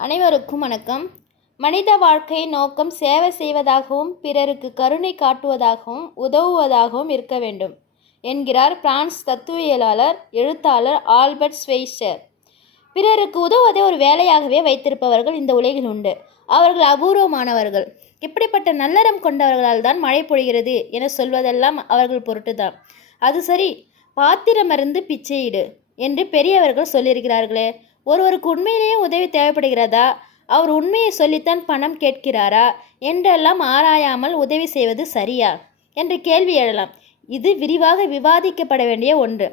அனைவருக்கும் வணக்கம். மனித வாழ்க்கை நோக்கம் சேவை செய்வதாகவும் பிறருக்கு கருணை காட்டுவதாகவும் உதவுவதாகவும் இருக்க வேண்டும் என்கிறார் பிரான்ஸ் தத்துவியலாளர் எழுத்தாளர் ஆல்பர்ட் ஸ்வெய்சர் பிறருக்கு உதவுவதை ஒரு வேலையாகவே வைத்திருப்பவர்கள் இந்த உலகில் உண்டு. அவர்கள் அபூர்வமானவர்கள். இப்படிப்பட்ட நல்லறம் கொண்டவர்களால் தான் மழை பொழிகிறது என சொல்வதெல்லாம் அவர்கள் பொருட்டுதான். அது சரி பாத்திரமருந்து பிச்சையிடு என்று பெரியவர்கள் சொல்லியிருக்கிறார்களே ஒருவருக்கு உண்மையிலேயே உதவி தேவைப்படுகிறதா? அவர் உண்மையை சொல்லித்தான் பணம் கேட்கிறாரா? என்றெல்லாம் ஆராயாமல் உதவி செய்வது சரியா? என்ற கேள்வி எழலாம். இது விரிவாக விவாதிக்கப்பட வேண்டிய ஒன்று.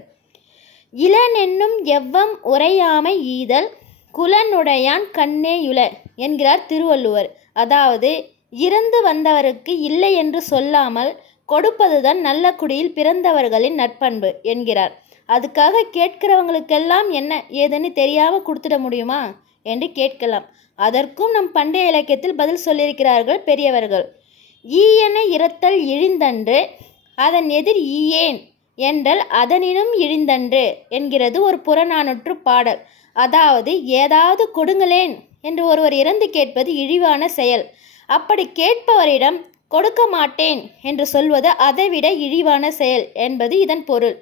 இளனென்னும் எவ்வம் உரையாமை ஈதல் குலனுடையான் கண்ணே யுல என்கிறார் திருவள்ளுவர். அதாவது இறந்து வந்தவருக்கு இல்லை என்று சொல்லாமல் கொடுப்பதுதான் நல்ல குடியில் பிறந்தவர்களின் நற்பண்பு என்கிறார். அதுக்காக கேட்கிறவங்களுக்கெல்லாம் என்ன ஏதுன்னு தெரியாமல் கொடுத்துட முடியுமா? என்று கேட்கலாம். அதற்கும் நம் பண்டைய இலக்கியத்தில் பதில் சொல்லியிருக்கிறார்கள் பெரியவர்கள். ஈயென இரத்தல் இழிந்தன்று அதன் எதிர் ஈயேன் என்றல் அதனினும் இழிந்தன்று என்கிறது ஒரு புறநானூற்று பாடல். அதாவது ஏதாவது கொடுங்களேன் என்று ஒருவர் இறந்து கேட்பது இழிவான செயல். அப்படி கேட்பவரிடம் கொடுக்க மாட்டேன் என்று சொல்வது அதைவிட இழிவான செயல் என்பது இதன் பொருள்.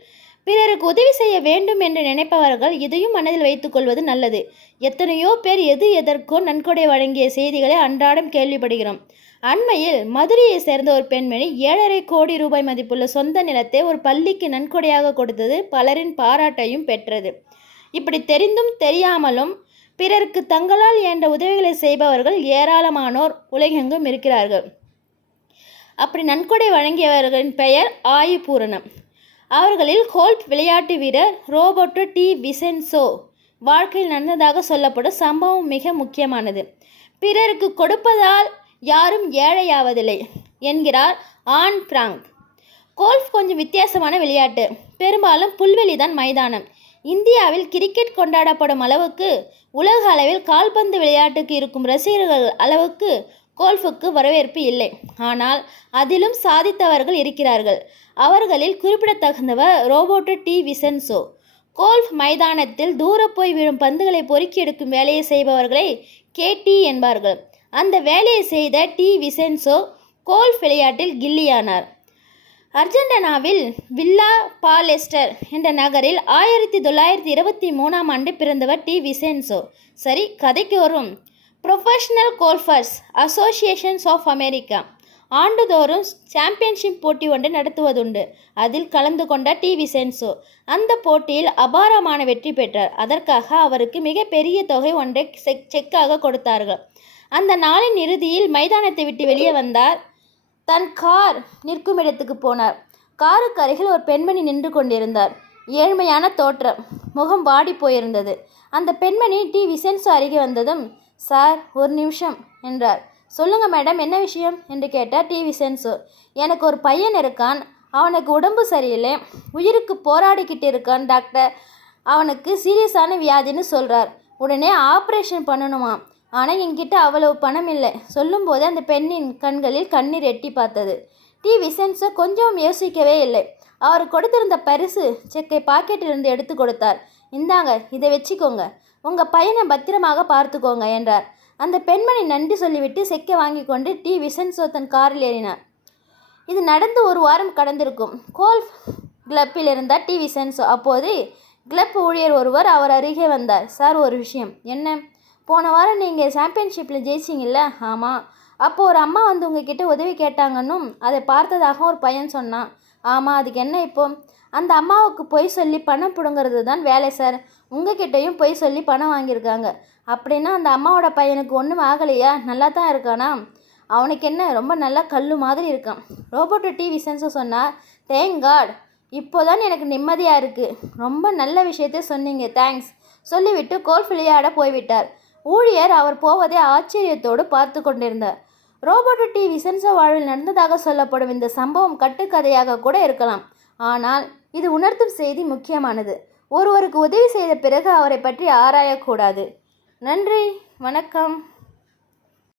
பிறருக்கு உதவி செய்ய வேண்டும் என்று நினைப்பவர்கள் இதையும் மனதில் வைத்துக்கொள்வது நல்லது. எத்தனையோ பேர் எது எதற்கோ நன்கொடை வழங்கிய செய்திகளை அன்றாடம் கேள்விப்படுகிறோம். அண்மையில் மதுரையை சேர்ந்த ஒரு பெண்மணி ஏழரை கோடி ரூபாய் மதிப்புள்ள சொந்த நிலத்தை ஒரு பள்ளிக்கு நன்கொடையாக கொடுத்தது பலரின் பாராட்டையும் பெற்றது. இப்படி தெரிந்தும் தெரியாமலும் பிறருக்கு தங்களால் இயன்ற உதவிகளை செய்பவர்கள் ஏராளமானோர் உலகெங்கும் இருக்கிறார்கள். அப்படி நன்கொடை வழங்கியவர்களின் பெயர் ஆயுபூரணம். அவர்களில் கோல்ப் விளையாட்டு வீரர் ரோபோட்டோ டி. விசென்சோ வாழ்க்கையில் நடந்ததாக சொல்லப்படும் சம்பவம் மிக முக்கியமானது. பிறருக்கு கொடுப்பதால் யாரும் ஏழையாவதில்லை என்கிறார் ஆன் பிராங்க். கோல்ஃப் கொஞ்சம் வித்தியாசமான விளையாட்டு. பெரும்பாலும் புல்வெளி தான் மைதானம். இந்தியாவில் கிரிக்கெட் கொண்டாடப்படும் அளவுக்கு உலக அளவில் கால்பந்து விளையாட்டுக்கு இருக்கும் ரசிகர்கள் அளவுக்கு கோல்ஃபுக்கு வரவேற்பு இல்லை. ஆனால் அதிலும் சாதித்தவர்கள் இருக்கிறார்கள். அவர்களில் குறிப்பிடத்தகுந்தவர் ரோபோட்டு டி. விசன்சோ. கோல்ஃப் மைதானத்தில் தூர போய் விழும் பந்துகளை பொறுக்கி எடுக்கும் வேலையை செய்பவர்களை கேடி என்பார்கள். அந்த வேலையை செய்த டி. விசென்சோ கோல்ஃப் விளையாட்டில் கில்லியானார். அர்ஜென்டினாவில் வில்லா பாலெஸ்டர் என்ற நகரில் ஆயிரத்தி தொள்ளாயிரத்தி இருபத்தி மூணாம் ஆண்டு பிறந்தவர் டி. விசென்சோ. சரி கதைக்கு வரும். Professional golfers associations of America ஆண்டுதோறும் சாம்பியன்ஷிப் போட்டி ஒன்றை நடத்துவதுண்டு. அதில் கலந்து கொண்ட டி விசென்சோ அந்த போட்டியில் அபாரமான வெற்றி பெற்றார். அதற்காக அவருக்கு மிகப்பெரிய தொகை ஒன்றை செக் செக்காக கொடுத்தார்கள். அந்த நாளின் இறுதியில் மைதானத்தை விட்டு வெளியே வந்தார். தன் கார் நிற்கும் இடத்துக்கு போனார். காருக்கு அருகில் ஒரு பெண்மணி நின்று கொண்டிருந்தார். ஏழ்மையான தோற்றம். முகம் வாடி போயிருந்தது. அந்த பெண்மணி டி விசென்சோ அருகே வந்ததும் சார் ஒரு நிமிஷம் என்றார். சொல்லுங்க மேடம் என்ன விஷயம்? என்று கேட்டார் டிவி விசென்சோ எனக்கு ஒரு பையன் இருக்கான். அவனுக்கு உடம்பு சரியில்லை. உயிருக்கு போராடிக்கிட்டு இருக்கான் டாக்டர். அவனுக்கு சீரியஸான வியாதின்னு சொல்கிறார் உடனே ஆப்ரேஷன் பண்ணணுமா ஆனால் என்கிட்ட அவ்வளவு பணம் இல்லை. சொல்லும்போது அந்த பெண்ணின் கண்களில் கண்ணீர் எட்டி பார்த்தது. டி. விசென்சோ கொஞ்சம் யோசிக்கவே இல்லை. அவர் கொடுத்திருந்த பரிசு செக்கை பாக்கெட்டிலிருந்து எடுத்து கொடுத்தார். இந்தாங்க இதை வச்சுக்கோங்க. உங்கள் பையனை பத்திரமாக பார்த்துக்கோங்க என்றார். அந்த பெண்மணி நன்றி சொல்லிவிட்டு செக்கை வாங்கி கொண்டு டி. விசன்சோ தன் காரில் ஏறினார். இது நடந்து ஒரு வாரம் கடந்திருக்கும். கோல்ஃப் கிளப்பில் இருந்தார் டி. விசன்சோ. அப்போது கிளப் ஊழியர் ஒருவர் அவர் அருகே வந்தார். சார் ஒரு விஷயம். என்ன? போன வாரம் நீங்கள் சாம்பியன்ஷிப்பில் ஜெயிச்சிங்கல்ல? ஆமாம் அப்போது ஒரு அம்மா வந்து உங்ககிட்ட உதவி கேட்டாங்கன்னும் அதை பார்த்ததாக ஒரு பையன் சொன்னான். ஆமாம் அதுக்கு என்ன இப்போ? அந்த அம்மாவுக்கு பொய் சொல்லி பணம் பிடுங்கிறது தான் வேலை சார். உங்ககிட்டையும் போய் சொல்லி பணம் வாங்கியிருக்காங்க. அப்படின்னா அந்த அம்மாவோட பையனுக்கு ஒன்றும் ஆகலையா? நல்லா தான் இருக்கானா? அவனுக்கு என்ன ரொம்ப நல்லா கல் மாதிரி இருக்கான். ரோபோட்டு டிவி சென்ஸும் சொன்னால் தேங்க் காட் இப்போ தான் எனக்கு நிம்மதியாக இருக்குது ரொம்ப நல்ல விஷயத்த சொன்னீங்க தேங்க்ஸ் சொல்லிவிட்டு கோல் விளையாட போய்விட்டார். ஊழியர் அவர் போவதை ஆச்சரியத்தோடு பார்த்து கொண்டிருந்தார். ரோபோட்டு டி விசன்ச வாழ்வில் நடந்ததாக சொல்லப்படும் இந்த சம்பவம் கட்டுக்கதையாக கூட இருக்கலாம். ஆனால் இது உணர்த்தும் செய்தி முக்கியமானது. ஒருவருக்கு உதவி செய்த பிறகு அவரை பற்றி ஆராயக்கூடாது. நன்றி வணக்கம்.